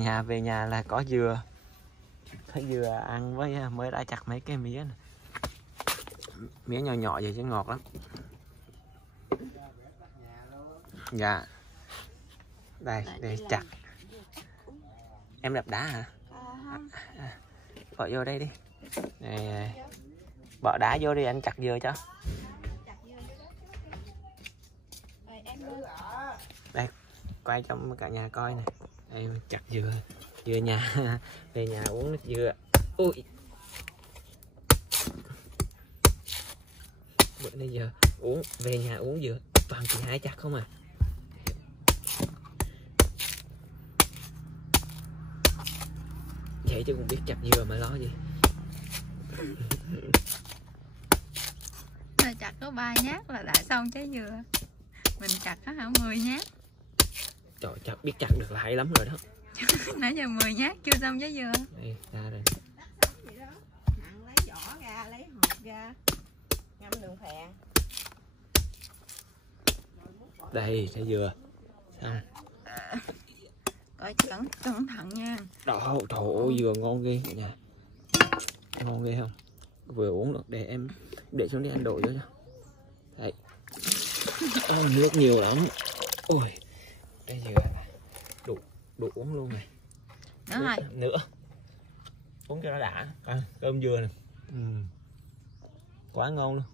Nhà về nhà là có dừa. Có dừa ăn với mới đã chặt mấy cái mía này. Mía nhỏ nhỏ vậy chứ ngọt lắm. Dạ. Đây chặt. Em đập đá hả? Bỏ vô đây đi. Này, bỏ đá vô đi anh chặt dừa cho. Đây, quay cho cả nhà coi này. Đây chặt dừa. Dừa nhà. Về nhà uống nước dừa. Ui. Bữa nay giờ uống về nhà uống dừa toàn chị Hai chặt không à. Vậy chứ cũng biết chặt dừa mà lo gì. Rồi chặt có 3 nhát là đã xong trái dừa. Mình chặt có hả 10 nhát. Trời, chặt biết chặt được là hay lắm rồi đó. Nãy giờ 10 nhát chưa xong trái dừa. Đây, ra rồi. Nặng lấy vỏ ra, lấy hộp ra, ngâm đường phèn. Đây, trái dừa. Xong. Coi cẩn thận nha. Đó, trời ơi, dừa ngon ghê cả nhà. Ngon ghê không? Vừa uống được, để em để xuống đi anh đổ vô cho. Đấy. Nước nhiều lắm. Ôi, trái dừa đủ uống luôn này. Nữa rồi. Nữa. Uống cho nó đã. Cơm dừa này. Quá ngon luôn.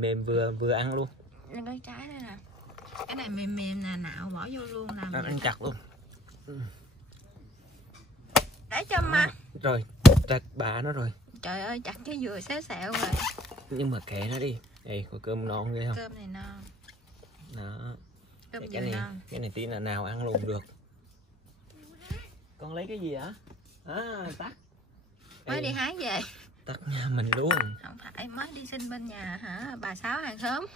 Mềm vừa ăn luôn. Cái trái đây nè. Cái này mềm nè, nạo bỏ vô luôn làm. Ăn chặt luôn. Để cho mà. Rồi, chặt bà nó rồi. Trời ơi, chặt cái dừa xéo xẹo rồi. Nhưng mà kệ nó đi. Đây, có cơm non ghê không? Cơm này non. Đó. Cơm cái này, non. cái này tí là nào ăn luôn được. Con lấy cái gì hả? Tắt. Mới đi hái về. Tắt nhà mình luôn. Không phải, mới đi xin bên nhà hả bà Sáu hàng xóm.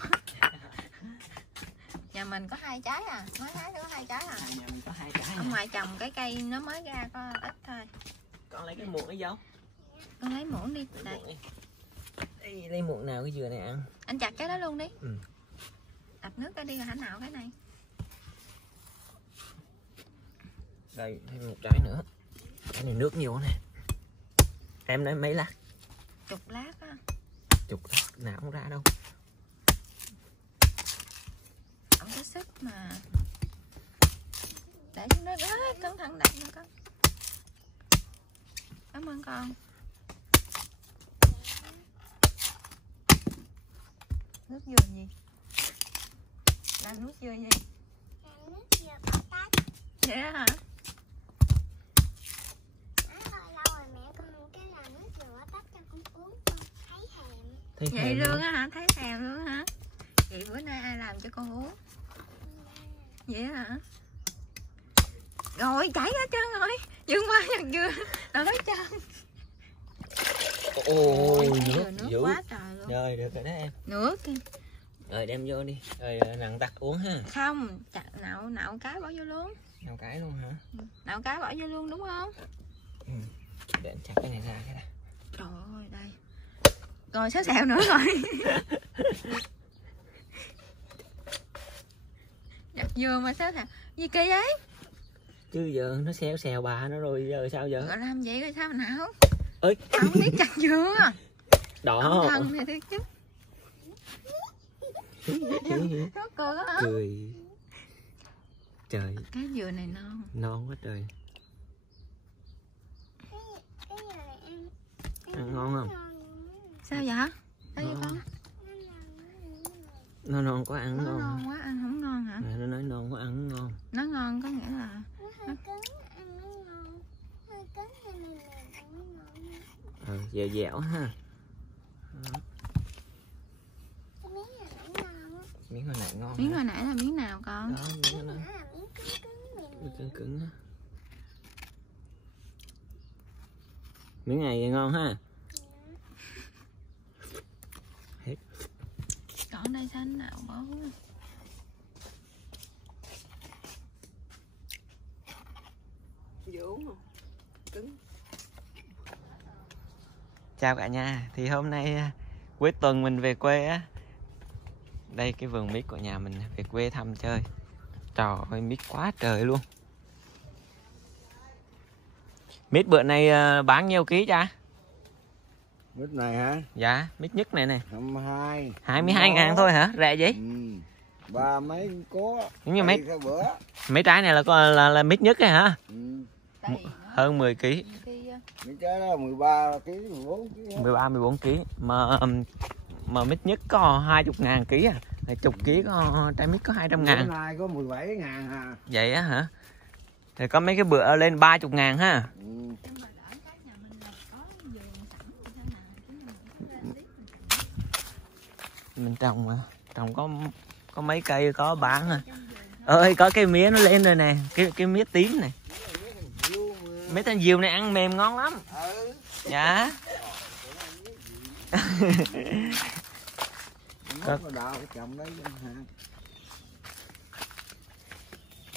Nhà mình có 2 trái à, mới hái có 2 trái à. Nhà mình có 2 trái. Ông ngoại trồng cái cây nó mới ra có ít thôi. Con lấy cái muỗng ấy dâu. Con lấy muỗng đi. Đây. Đây, lấy muỗng nào cái dừa này ăn. Anh chặt cái đó luôn đi. Ừ. Đập nước ra đi rồi hả nào cái này. Đây, thêm một trái nữa. Cái này nước nhiều nè. Em lấy mấy lát? 10 lát á. 10 lát, nào không ra đâu. Không có sức mà. Để xuống đó, cẩn thận đặt nha con. Cảm ơn con. Nước dừa gì? Là nước dừa gì? Là nước dừa bò tát. Vậy đó hả? Lâu rồi mẹ con cái là nước dừa bò tát cho con uống, con thấy thèm. Thấy Vậy thèm luôn á hả? Thấy thèm luôn hả? Vậy bữa nay ai làm cho con uống? Vậy hả? Rồi chảy hết trơn rồi. Dương qua nhặt dừa. Đâu lấy trơn. Ôi, nước nước dữ. quá trời luôn. Rồi, được rồi đó em. Nước. Rồi đem vô đi. Rồi nặng tắt uống ha. Không, nạo cái bỏ vô luôn. Nào cái luôn hả? Nạo cái bỏ vô luôn đúng không? Ừ. Để anh chặt cái này ra cái này. Trời ơi, đây. Rồi xéo xẹo nữa rồi. Nhặt dừa mà xéo xẹo. Gì kỳ đấy? Chứ giờ nó xéo xèo bà nó rồi giờ sao giờ? Gọi làm vậy rồi sao nào? Ơi. Không biết chặt dừa. Đó. Ông thần này thiệt chứ. Nó cười hả? Cười. Trời. Cái dừa này non. Non quá trời. Cái dừa này Ăn ngon không? Sao vậy? Sao vậy con? Nó non quá ăn Nó ngon. ngon quá ăn không ngon hả? Nó nói non quá ăn ngon. Nó ngon có nghĩa là nó hơi cứng, ăn nó ngon. Hơi cứng hay mềm ăn nó ngon. Dẻo dẻo ha. Cái miếng này ngon á. Miếng hồi nãy ngon. miếng hồi nãy là miếng nào con? Đó, miếng nó Nó là miếng cứng cứng mềm mềm. cứng cứng á. Miếng này ngon ha. Hết. Còn đây xanh nào bố. Dữ mà. Cứng. Chào cả nhà. Thì hôm nay cuối tuần mình về quê á. Đây cái vườn mít của nhà mình về quê thăm chơi. Trời ơi mít quá trời luôn. Mít bữa nay bán nhiêu ký cha? Mít này hả? Dạ, mít nhất này nè. 22. 22.000 thôi hả? Rẻ vậy? Ừ. Ba mấy có. Giống như mấy theo bữa. mấy trái này là mít nhất ấy hả? Ừ. Hơn 10 kg. Mấy trái đó 13 kg, 14 kg. 13 14 kg mà mít nhất có 20.000 kg à. Chục ký có trái mít có 200.000. Bữa nay có 17.000 à. Vậy á hả? Thì có mấy cái bữa lên 30.000 ha. Ừ. Mình trồng mà, trồng có mấy cây có bán à. Ơi có cây mía nó lên rồi nè, cái mía tím này. Mấy thanh diều này ăn mềm ngon lắm. Dạ. Có đào cái trồng đấy hả?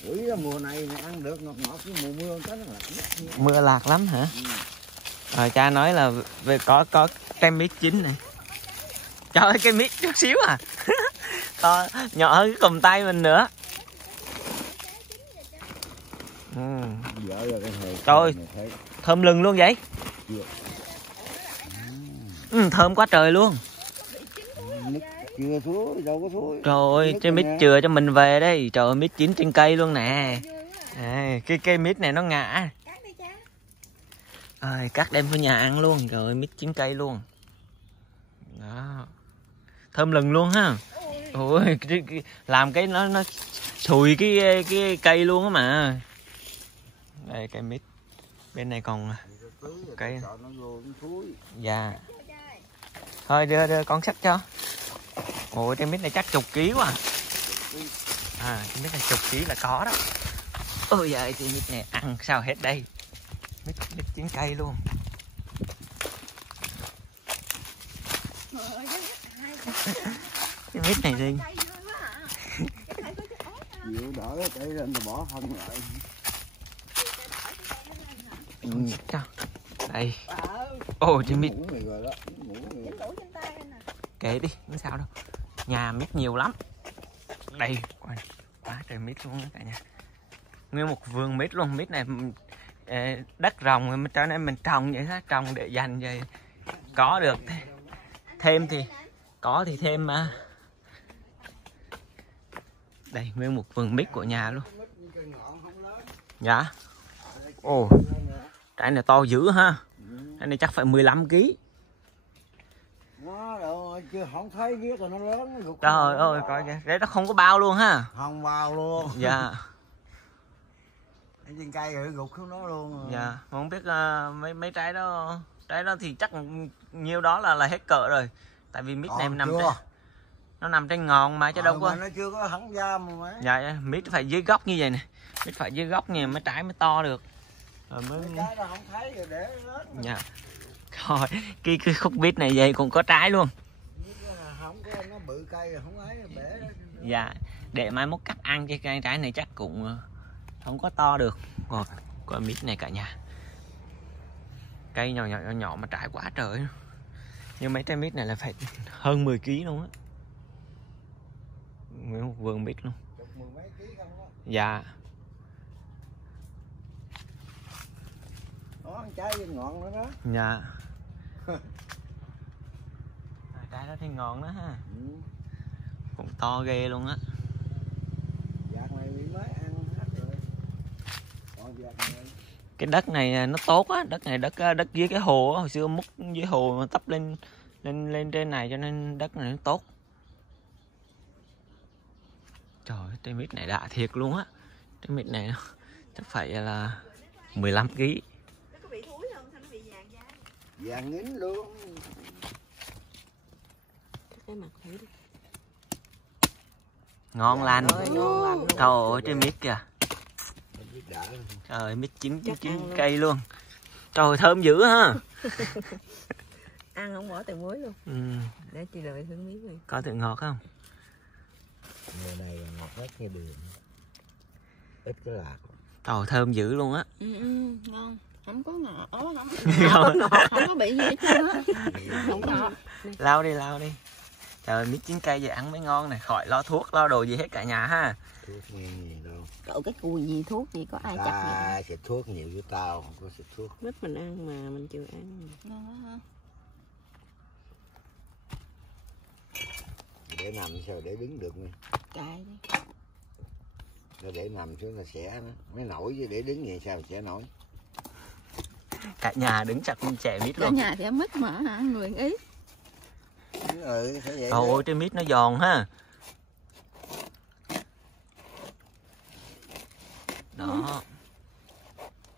Ủi mùa này ăn được ngọt ngọt, cái mùa mưa cái nó lạc. Mưa lạc lắm hả? Rồi cha nói là về có cây mít chín này. Trời ơi cây mít chút xíu à. To nhỏ hơn cái cầm tay mình nữa. Trời thơm lừng luôn vậy. Thơm quá trời luôn. Chưa thúi, đâu có thúi. Trời ơi, trái mít chừa cho mình về đây. Trời ơi, mít chín trên cây luôn nè. À, cái cây mít này nó ngã. Ơi, cắt đem vào nhà ăn luôn. Trời ơi, mít chín cây luôn. Đó. Thơm lừng luôn ha. Ôi, làm cái nó sùi cái cây luôn á mà. Đây cây mít. Bên này còn cây. Dạ. Thôi đưa con sách cho. Ôi trái mít này chắc chục ký quá. À trái mít này chục ký là có đó. Ôi giời trái mít này ăn sao hết đây. Mít chín cây luôn. Cái mít này đi. Chịu đỡ cái lên rồi bỏ phân lại. Đây. Ồ trái mít. Rồi đó. Kệ đi, không sao đâu. Nhà mít nhiều lắm. Đây, quá trời mít luôn đó cả nhà. Nguyên một vườn mít luôn, mít này đất rồng cho nên mình trồng vậy đó, trồng để dành vậy. Có được thêm thì có thì thêm mà. Đây, nguyên một vườn mít của nhà luôn. Dạ. Ồ. Trái này to dữ ha. Cái này chắc phải 15 kg. Nó đâu chưa không thấy biết rồi nó lớn nó gục. Trời ơi coi kìa, đấy nó không có bao luôn ha. Không bao luôn. Dạ. Cái trên cây rồi gục xuống nó luôn rồi. Dạ, không biết mấy trái đó thì chắc nhiêu đó là hết cỡ rồi. Tại vì mít này nó nằm trên ngọn mà chứ đâu có. Nó chưa có hẳn ra mà mấy. Dạ, mít phải dưới gốc như vậy nè. Mít phải dưới gốc như mấy trái mới to được. Rồi mới cái đó không thấy rồi để hết. Dạ. Rồi, cái khúc mít này vậy cũng có trái luôn. Không có nó bự cây rồi không ấy bể. Dạ, để mai mốt cắt ăn cái cây trái này chắc cũng không có to được. Rồi, coi mít này cả nhà. Cây nhỏ mà trái quá trời. Nhưng mấy trái mít này là phải hơn 10 kg luôn á. Nguyên một vườn mít luôn. Mười mấy ký không đó. Dạ. Đó, trái ngọn nữa đó. Dạ. Trái đó thì ngon đó ha. Cũng to ghê luôn á. Vạt này bị mới ăn hết rồi. Còn vạt này. Cái đất này nó tốt á, đất này đất dưới cái hồ á, hồi xưa múc dưới hồ mà tấp lên trên này cho nên đất này nó tốt. Trời ơi, trái mít này đã thiệt luôn á. Trái mít này chắc phải là 15 kg. Nó có bị thúi không? Sao nó bị vàng da? Vàng nín luôn. Cái mặt thử đi. Ngon lành. Ngon lành. Trời ơi, trái mít kìa. Trời, mít chín cây luôn. Trời, thơm dữ ha. Ăn không bỏ tiền muối luôn. Để chị đợi thử miếng đi. Có thử ngọt không? Mùa này ngọt hết nghe đường. Ít cái lạc. Trời, thơm dữ luôn á. Ngon. Không có ngọt. Không có bị gì hết trơn á. Không ngọt. Lau đi. Trời, mít chín cây vậy ăn mới ngon này, khỏi lo thuốc lo đồ gì hết cả nhà ha. Thuốc nghe gì đâu. Cậu cái cùi gì thuốc gì có ai chắc gì Ta xịt thuốc nhiều với tao, không có xịt thuốc. Mít mình ăn mà mình chưa ăn. ngon quá ha. Để nằm sao để đứng được nha. Cài đi. Nó để nằm xuống là sẽ mới nổi, chứ để đứng vậy sao sẽ nổi. Cả nhà đứng chặt chè mít Cả luôn. nhà thì ăn mít mà hả? Nguyện ý. Ừ, phải vậy. Ôi trái mít nó giòn ha. Đó.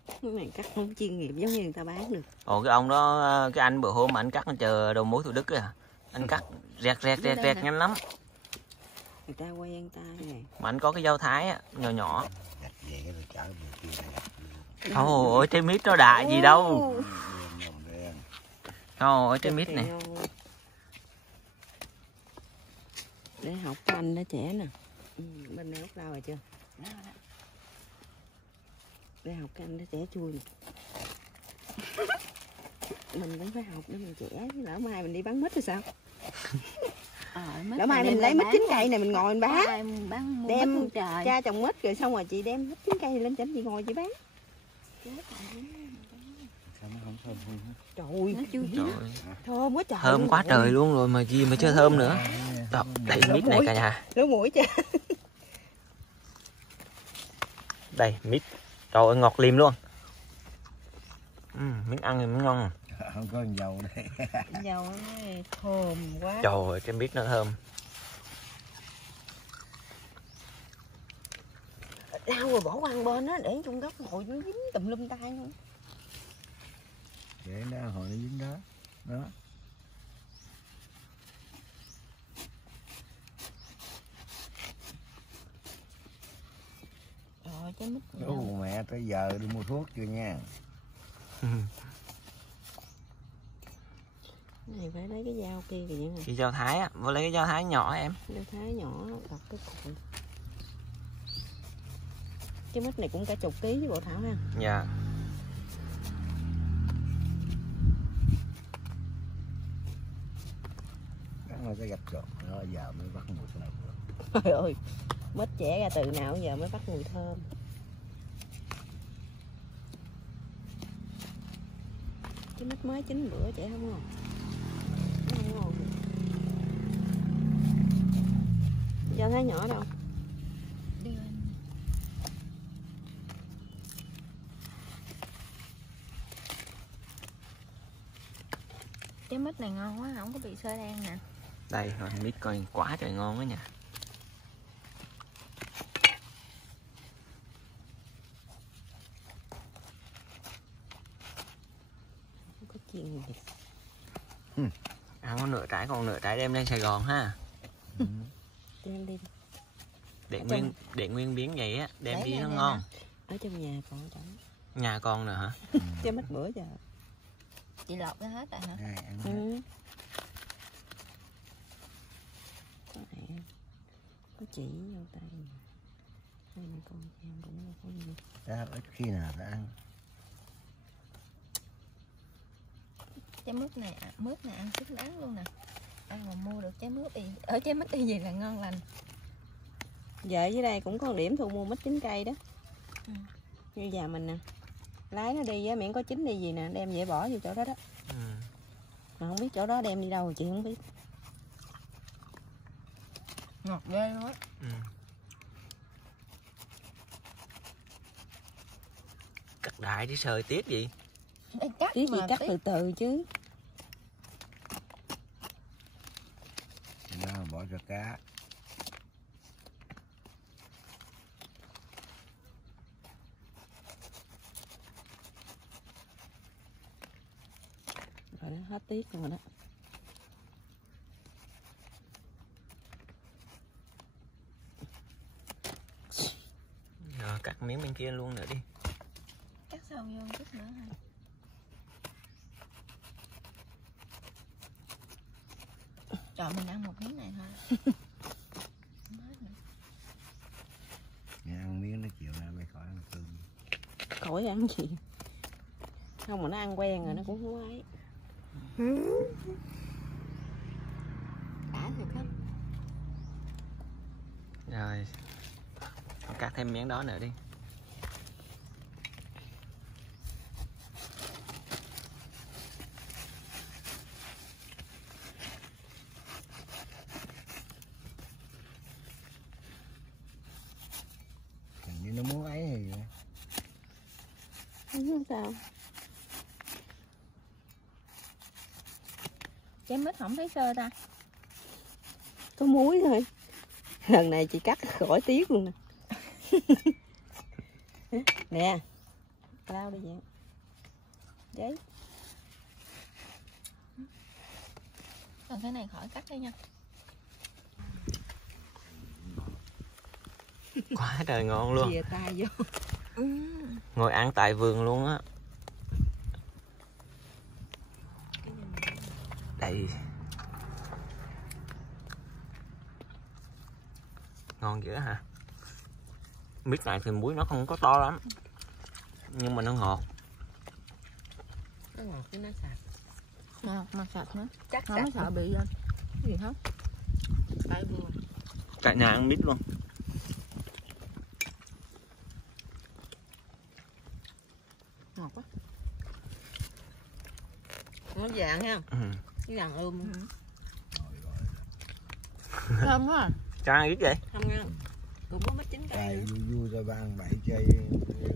Cái này cắt không chuyên nghiệp giống như người ta bán được. Ồ cái ông đó, cái anh bữa hôm anh cắt chờ đầu mối Thủ Đức à. Anh cắt rẹt nhanh lắm. Người ta quen tay này. Mà anh có cái dao thái á, nhỏ nhỏ. Gạch về cái chở bên kia này. Ôi trái mít nó đại gì đâu. Đen. Ôi trái mít Thì này. ngon quá. Để học cái anh đó trẻ nè. Bên này út rau rồi chưa? Để học cái anh đó trẻ chui nè. Mình cũng phải học để mình trẻ, lỡ mai mình đi bán mít thì sao? Lỡ mai mình lấy mít chín cây này mình ngồi mình bán. Bán Đem mít trời. cha trồng mít rồi xong rồi chị đem mít chín cây lên chảnh chị ngồi chị bán. Sao nó không thơm hơn hả? Trời Nó chưa Trời ơi, thơm quá trời. thơm quá trời luôn rồi mà gì mà chưa thơm nữa. Đó, đây mít này cả nhà. Lỗ mũi chưa? Đây mít. Trời ơi ngọt lim luôn. Mít ăn thì mới ngon. Không có dầu đây. Dầu này thơm quá. Trời ơi cái mít nó thơm. Rau rồi bỏ qua ăn bên á, để trong góc ngồi nó dính tùm lum tay nữa. Để đó hồi nó dính đó. Đó. Trời trái mít. Ồ mẹ tới giờ đi mua thuốc chưa nha. Cái này phải lấy cái dao kia kìa nha. Cái dao thái á, với lấy cái dao thái nhỏ em. Dao thái nhỏ đập cái cụi. Cái mít này cũng cả chục ký với bộ Thảo ha. Dạ. Cắn là cái gạch cột đó giờ mới bắt mùi thơm. Trời ơi, mít trẻ ra từ nào giờ mới bắt mùi thơm. Cái mít mới chín bữa trẻ không ngon. Nó không ngon. Dao thái nhỏ đâu? Đưa anh. Trái mít này ngon quá, không có bị sơ đen nè. Đây rồi mít coi quá trời ngon quá nha. Không có chiên gì. Ăn có nửa trái, còn nửa trái đem lên Sài Gòn ha. Đem đi. Để nguyên miếng vậy á, đem Lấy đi ra nó đây ngon. Ở trong nhà còn chẳng. Nhà con nữa hả? Trái mít bữa giờ. Chị lọc ra hết rồi hả? Ai ăn hết. Ừ. Có mẹ, có chỉ vô tay. Hai mẹ con em cũng đâu có gì. Ta ít khi nào ta ăn. Trái mướp này ăn xứng đáng luôn nè. Ai mà mua được trái mướp đi, ở trái mít đi gì là ngon lành. Giờ dưới đây cũng có điểm thu mua mít chín cây đó. Ừ. Như nhà mình nè. Lái nó đi á, miễn có chín đi gì nè, đem về bỏ vô chỗ đó đó. Mà không biết chỗ đó đem đi đâu rồi chị không biết. Ngọt ghê luôn á. Cắt đại đi sời tiếp gì. Ê, cắt Tiếc gì mà cắt tiếc. từ từ chứ. Đó, bỏ cho cá. Rồi đó, hết tiếc rồi đó. Rồi cắt miếng bên kia luôn nữa đi. Cắt sâu vô chút nữa ha. Trời mình ăn một miếng này thôi. Không hết nữa. Nghe ăn miếng nó chiều nay mới khỏi ăn cơm. Khỏi ăn gì. Không mà nó ăn quen rồi nó cũng không ấy. đã thiệt không? Rồi cắt thêm miếng đó nữa đi. Hình như nó muốn ấy thì Không sao. Trái mít không thấy sơ ta. Có muối thôi. Lần này chị cắt khỏi tiếc luôn nè. Nè. Lao đi vậy. Đấy. Còn cái này khỏi cắt đi nha. Quá trời ngon luôn. Chìa tay vô. Ngồi ăn tại vườn luôn á. Đây. Ngon dữ hả? Mít này thì muối nó không có to lắm, nhưng mà nó ngọt. Nó ngọt chứ nó sạch. Ngọt mà sạch nữa. Chắc Không sạch. có sợ bị cái gì hết. Tại vừa. Cả nhà ăn mít luôn. Ngọt quá. Nó vàng ha. Ừ. Cái vàng ươm. Thơm quá à. Cho ăn ít vậy? Không nha. Cũng có mít chín cây cày nữa. vui vui cho ba ăn 7 cây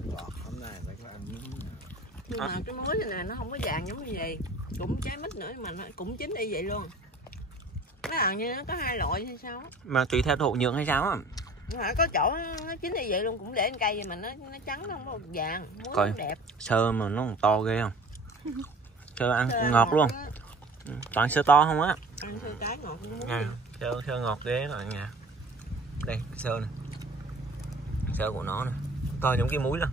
ngọt. Hôm nay phải có ăn miếng. Nhưng mà cái muối này nè nó không có vàng giống như vậy. Cũng trái mít nữa mà nó cũng chín y vậy luôn. Nó hầu như nó có hai loại hay sao á. Mà tùy theo thổ nhưỡng hay sao á. Nhưng mà có chỗ nó chín y vậy luôn, cũng để trên cây vậy mà nó trắng, nó không có vàng. Muối Coi. nó đẹp. Sơ mà nó còn to ghê không? Sơ ăn Sơ ngọt luôn. á. Toàn sơ to không á. Ăn sơ trái ngọt cũng muối. À, sơ ngọt ghê rồi nha. Đây cái sơ này. Sơ của nó nè. To giống cái muối luôn.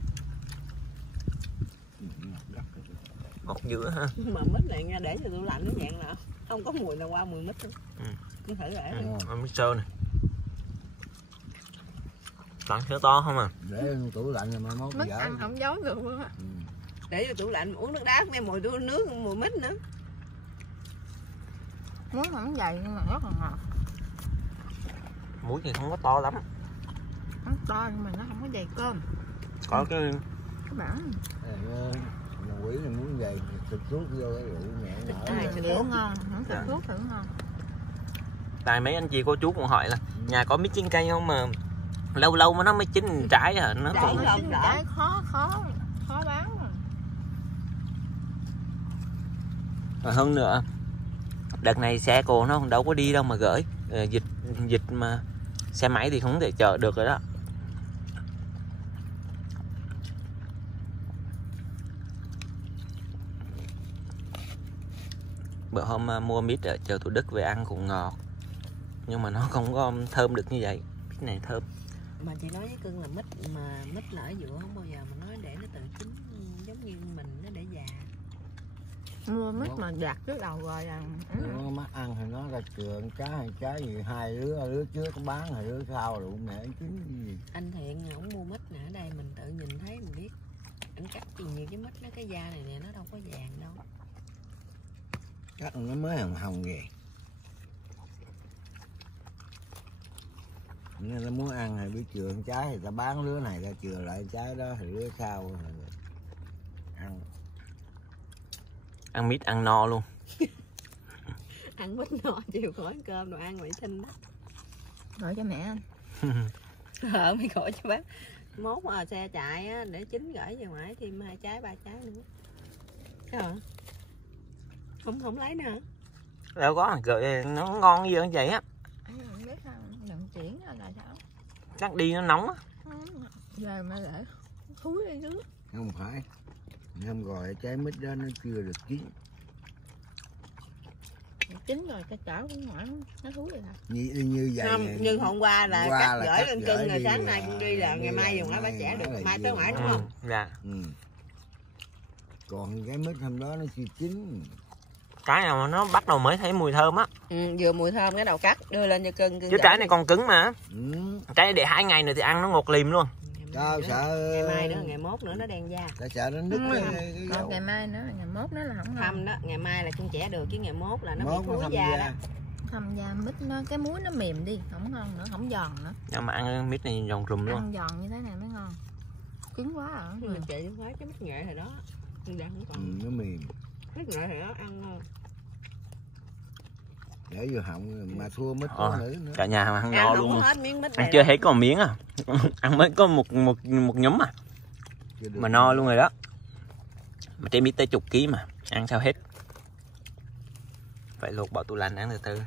Ngọt dữ ha. Nhưng mà mít này nha, để cho tủ lạnh nó nhẹn là không có mùi nào qua mùi mít luôn. Cứ thử để Mít sơ này. Toàn sơ to không à. Để tủ lạnh rồi mai mốt Mít dở. ăn không giấu được luôn á. để vô tủ lạnh uống nước đá nghe mùi nước mùi mít nữa. Muối không dày nhưng mà rất là ngọt. Muối thì không có to lắm. Nó to nhưng mà nó không có dày cơm. Có cái Bản Mà quỷ này muốn về thịt thuốc vô cái rượu nhẹ nở. rượu ngon, không thịt thuốc thử ngon. tại mấy anh chị cô chú cũng hỏi là nhà có mít chín cây không mà lâu lâu mà nó mới chín trái à, nó Đậu cũng không Chín đỏ. trái khó bán rồi. hơn nữa. Đợt này xe cô nó đâu có đi đâu mà gửi, dịch mà xe máy thì không thể chở được rồi đó. Bữa hôm mua mít ở chợ Thủ Đức về ăn cũng ngọt, nhưng mà nó không có thơm được như vậy. Mít này thơm. Mà chị nói với cưng là mít là ở giữa không bao giờ mà nói để nó tự chín giống như mình nó để già. Mua mít mà đặt trước đầu rồi là Nó mắt ăn thì nó ra trường trái gì hai đứa trước có bán hai đứa sau rồi mẹ chín gì. Anh Thiện ổng mua mít nè, ở đây mình tự nhìn thấy mình biết. Anh cắt thì nhiều cái mít nó cái da này nè nó đâu có vàng đâu. Cắt nó mới hồng hồng vậy. Nên nó muốn ăn thì biết chừa trái thì ta bán lứa này ra chừa lại trái đó thì lứa sau ăn. Ăn mít ăn no luôn. Ăn mít no chiều khỏi cơm đồ ăn vệ sinh đó. gọi cho mẹ anh. Mới gọi cho bác. Mốt mà xe chạy á, để chín gửi về ngoài thêm 2 trái 3 trái nữa. Hả? Không lấy nữa hả? Đâu có, gợi nó ngon như vậy á. Anh không biết sao nhận chuyển là sao? Chắc đi nó nóng á. Giờ mà để thúi đi nước. Không phải. Không gọi trái mít đó nó chưa được chín. Chín rồi cái chảo cũng ngoại nó thúi rồi hả? Như vậy. Không, như hôm qua là cắt gửi lên cưng rồi sáng nay cưng đi là ngày mai dùng nó bả trả được, mai tới ngoại đúng không? Dạ. Còn cái mít hôm đó nó chưa chín. Cái nào mà nó bắt đầu mới thấy mùi thơm á. Vừa mùi thơm cái đầu cắt đưa lên cho cưng. Chứ trái này còn cứng mà. Trái này để 2 ngày nữa thì ăn nó ngọt lìm luôn. Tao sợ ngày mai nữa, ngày mốt nữa nó đen da. Tao sợ nó nứt cái Còn ngày mai nữa, ngày mốt nữa là không ngon. Thăm đó, ngày mai là cưng trẻ được chứ ngày mốt là nó mốt bị nó thúi thâm da đó. Tham gia mít nó cái muối nó mềm đi, không ngon nữa, không giòn nữa. Nhưng mà ăn mít này giòn rùm luôn. Ăn giòn như thế này mới ngon. Cứng quá à. Nhưng mà chị nói cái mít nghệ hồi đó nhưng đang không còn. nó mềm. Mít nghệ hồi đó ăn Để vô họng mà thua mít Ờ, nữ nữa. cả nhà mà ăn ăn no không luôn. hết miếng mít Ăn này chưa đâu. hết có một miếng à. Ăn mới có một nhúm à. Chứ được Mà no luôn rồi đó. Mà trên mít tới chục ký mà. Ăn sao hết. Phải luộc bỏ tủ lạnh ăn từ từ.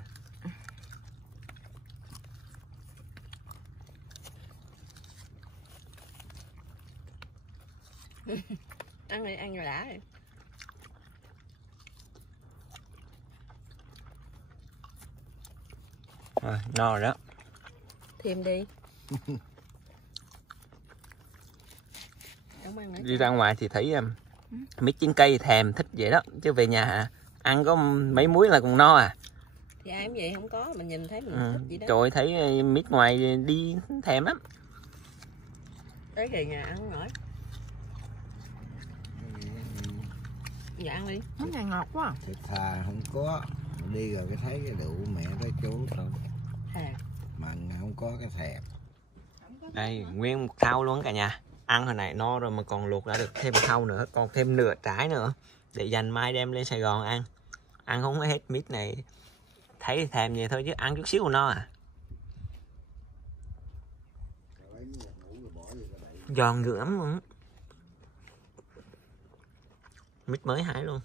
Ăn đi, ăn rồi đã đi. Rồi, no rồi đó. Thêm đi. Không ăn nữa. Đi ra ngoài thì thấy mít chín cây thèm thích vậy đó. Chứ về nhà ăn có mấy muối là còn no à. Thì ai cũng vậy, không có mình nhìn thấy mình Ừ. thích gì đó. Trời ơi, thấy mít ngoài đi thèm lắm. Tới thì nhà ăn không nổi. Dạ ăn đi. Mít này ngọt quá. thì thà không có đi rồi cái thấy cái rượu mẹ tới chú thôi À. mà không có cái thèm. Đây, nguyên một thau luôn cả nhà. Ăn hồi nãy no rồi mà còn luộc đã được thêm một thau nữa. Còn thêm nửa trái nữa. Để dành mai đem lên Sài Gòn ăn. Ăn không hết mít này. Thấy thì thèm vậy thôi chứ ăn chút xíu no à. Giòn ngựa lắm luôn. Mít mới hái luôn.